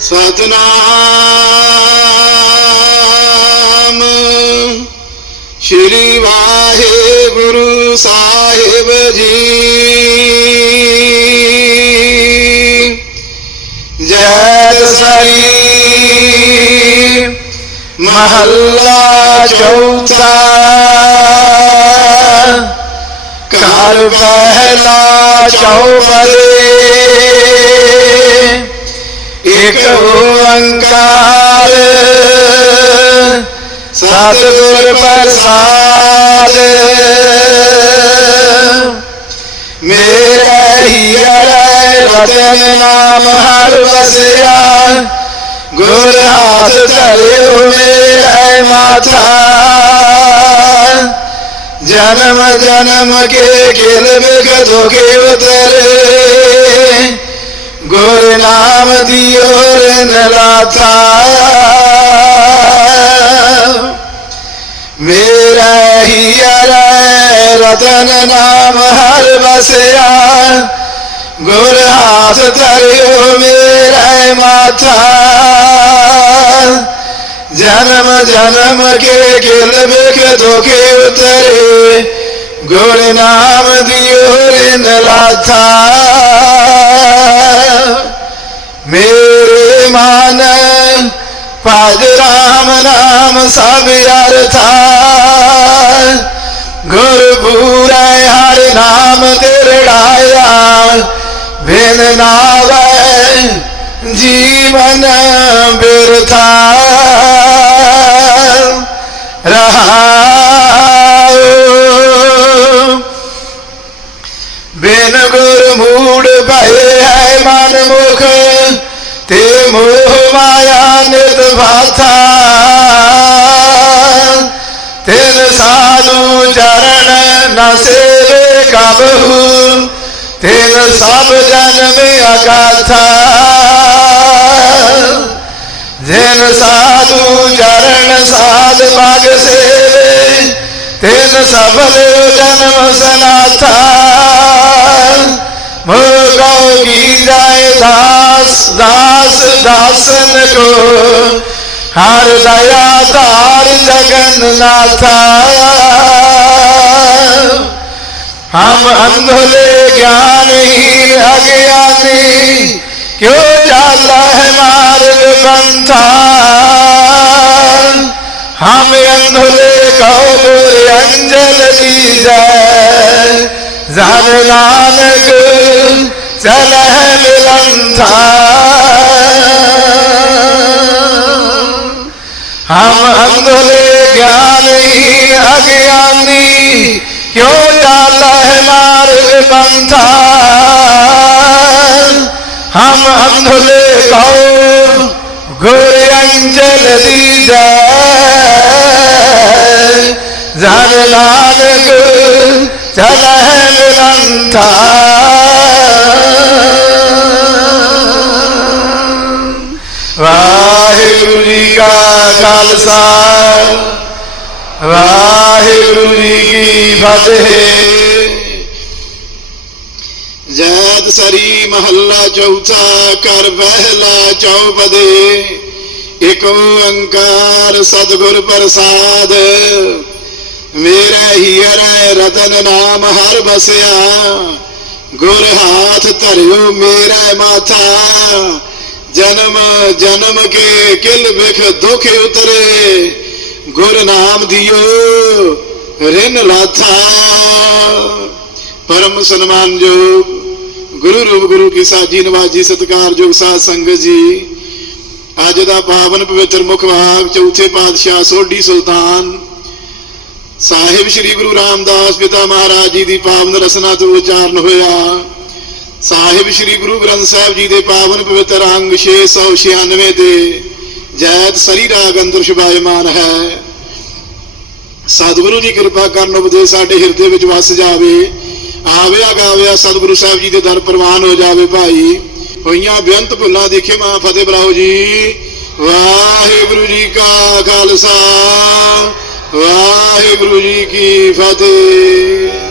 ਸਤਨਾਮ ਸ਼੍ਰੀ ਵਾਹਿਗੁਰੂ ਸਾਹਿਬ ਜੀ ਜੈ ਸਰੀ ਮਹੱਲਾ ਚੌਥਾ ਘਰ ਪਹਿਲਾ ਚੌਪਦੇ ਇਕ ਓੰਕਾਰ। ਸਤਿਗੁਰ ਪ੍ਰਸਾਦ। ਮੇਰਾ ਹੀਰੇ ਰਤਨ ਨਾਮ ਹਰ ਵਸਿਆ। ਗੁਰ ਹਾਥ ਧਰਿਓ ਮੇਰੇ ਮਾਥਾ। ਜਨਮ ਜਨਮ ਕੇ ਕਿਲ ਬਿਖ ਦੁਖੇ ਉਤਰੇ। ਰਨ ਮੇਰਾ ਹੀ ਹੀਰੇ ਰਤਨ ਨਾਮ ਹਰ ਵਸਿਆ ਗੁਰ ਹਾਥ ਧਰਿਓ ਮੇਰੇ ਮਾਤਾ ਜਨਮ ਜਨਮ ਕੇ ਗਿਲ ਬਿਖ ਦੁਖੇ ਉਤਰੇ ਗੁਰ ਨਾਮ ਦਿਓ ਰਿਨ ਲਾਥਾ ਨਾਮ ਸਭ ਅਰਥਾ ਗੁਰ ਪੂਰੇ ਹਰ ਨਾਮ ਤੇ ਬਿਨ ਨਾਵੇ ਜੀਵਨ ਬਿਰਥਾ ਰਹਾਉ। ਬਿਨ ਗੁਰ ਮੂੜ ਭਏ ਹੈ ਮਨ ਮੁਖ। ਤੇ ਮੋਹ ਮਾਇਆ ਨਿਤ ਤਿਨ ਸਾਧੂ ਚਰਨ ਨ ਸੇਵੇ ਕਬਹੂ। ਤਿਨ ਸਭ ਜਨਮ ਅਗਾਥਾ। ਜਿਨ ਸਾਧੂ ਚਰਨ ਸਾਧ ਮਗ ਸੇਵੇ ਤਿਨ ਸਫਲ ਜਨਮ ਸਨਾਥਾ। ਮੁਕੋ ਕੀ ਜਾਏ ਦਾਸ ਦਾਸ ਦਾਸਨ ਕੋ ਹਰ ਦਇਆ ਧਾਰ ਜਗਨ ਨਾਥਾ। ਹਮ ਅੰਧਲੇ ਗਿਆਨਹੀਨ ਅਗਿਆਨੀ, ਕਿਉ ਚਾਲਾ ਹੈ ਮਾਰਗ ਪੰਥਾ? ਹਮ ਅੰਧਲੇ ਕਉ ਗੁਰ ਅੰਜਲ ਦੀਜੈ, ਜਨ ਨਾਨਕ ਚਲਹਿ ਮਿਲੰਥਾ। ਹਮ ਅੰਧਲੇ ਗਿਆਨੀ ਅਗਿਆਨੀ ਕਿਉ ਚਾਲਾ ਹੈ ਮਾਰਗ ਪੰਥਾ ਹਮ ਅੰਧਲੇ ਕਉ ਗੁਰ ਅੰਜਲ ਦੀਜੈ ਜਨ ਨਾਨਕ ਚਲਹਿ ਮਿਲੰਥਾ ਵਾਹਿਗੁਰੂ ਖਾਲਸਾ ਵਾਹਿਗੁਰੂ ਜੀ ਕੀ ਫਤਿਹ। ਜੈਤ ਸਰੀ ਮਹੱਲਾ ਚੌਥਾ ਕਰ ਪਹਿਲਾ ਚੌਪਦੇ। ਇਕ ਓੰਕਾਰ ਸਤਿਗੁਰ ਪ੍ਰਸਾਦ। ਮੇਰਾ ਹੀਰੇ ਰਤਨ ਨਾਮ ਹਰ ਬਸਿਆ ਗੁਰ ਹਾਥ ਧਰਿਓ ਮੇਰਾ ਮਾਥਾ। ਜਨਮ ਜਨਮ ਕੇ ਕਿਲ ਵਿਖ ਦੁਖ ਉਤਰੇ। ਗੁਰ ਨਾਮ ਦਿਓ, ਰਿਨ ਲਾਥਾ। ਪਰਮ ਸਨਮਾਨਯੋਗ ਗੁਰੂ ਰੂਪ ਗੁਰੂ ਕੀ ਸਾਜੀ ਨਵਾਜੀ ਸਤਿਕਾਰਯੋਗ ਸਾਧ ਸੰਗਤ ਜੀ। ਅੱਜ ਦਾ ਪਾਵਨ ਪਵਿੱਤਰ ਮੁਖ ਚੌਥੇ ਪਾਤਸ਼ਾਹ ਸੋਢੀ ਸੁਲਤਾਨ। ਸਾਹਿਬ ਸ੍ਰੀ ਗੁਰੂ ਰਾਮਦਾਸ ਪਿਤਾ ਮਹਾਰਾਜ ਜੀ ਦੀ ਪਾਵਨ ਰਸਨਾ ਤੋਂ ਉਚਾਰਨ ਹੋਇਆ। ਸਾਹਿਬ ਸ੍ਰੀ ਗੁਰੂ ਗ੍ਰੰਥ ਸਾਹਿਬ ਜੀ ਦੇ ਪਾਵਨ ਪਵਿੱਤਰ ਅੰਗ 696 ਦੇ ਜੈਤ ਸਰੀ ਰਾਗ ਅੰਦਰ ਸ਼ੁਭਾਇਮਾਨ ਹੈ। ਸਤਿਗੁਰੂ ਜੀ ਕਿਰਪਾ ਕਰਨ ਉਪਦੇਸ਼ ਸਾਡੇ ਹਿਰਦੇ ਵਿੱਚ ਵਸ ਜਾਵੇ, ਆਵਿਆ ਗਾਵਿਆ ਸਤਿਗੁਰੂ ਸਾਹਿਬ ਜੀ ਦੇ ਦਰ ਪ੍ਰਵਾਨ ਹੋ ਜਾਵੇ ਭਾਈ। ਹੋਈਆਂ ਬੇਅੰਤ ਭੁੱਲਾਂ ਦੇਖੇ ਮਾਂ ਫਤਿਹ ਬਲਾਓ ਜੀ। ਵਾਹਿਗੁਰੂ ਜੀ ਕਾ ਖਾਲਸਾ, ਵਾਹਿਗੁਰੂ ਜੀ ਕੀ ਫਤਿਹ।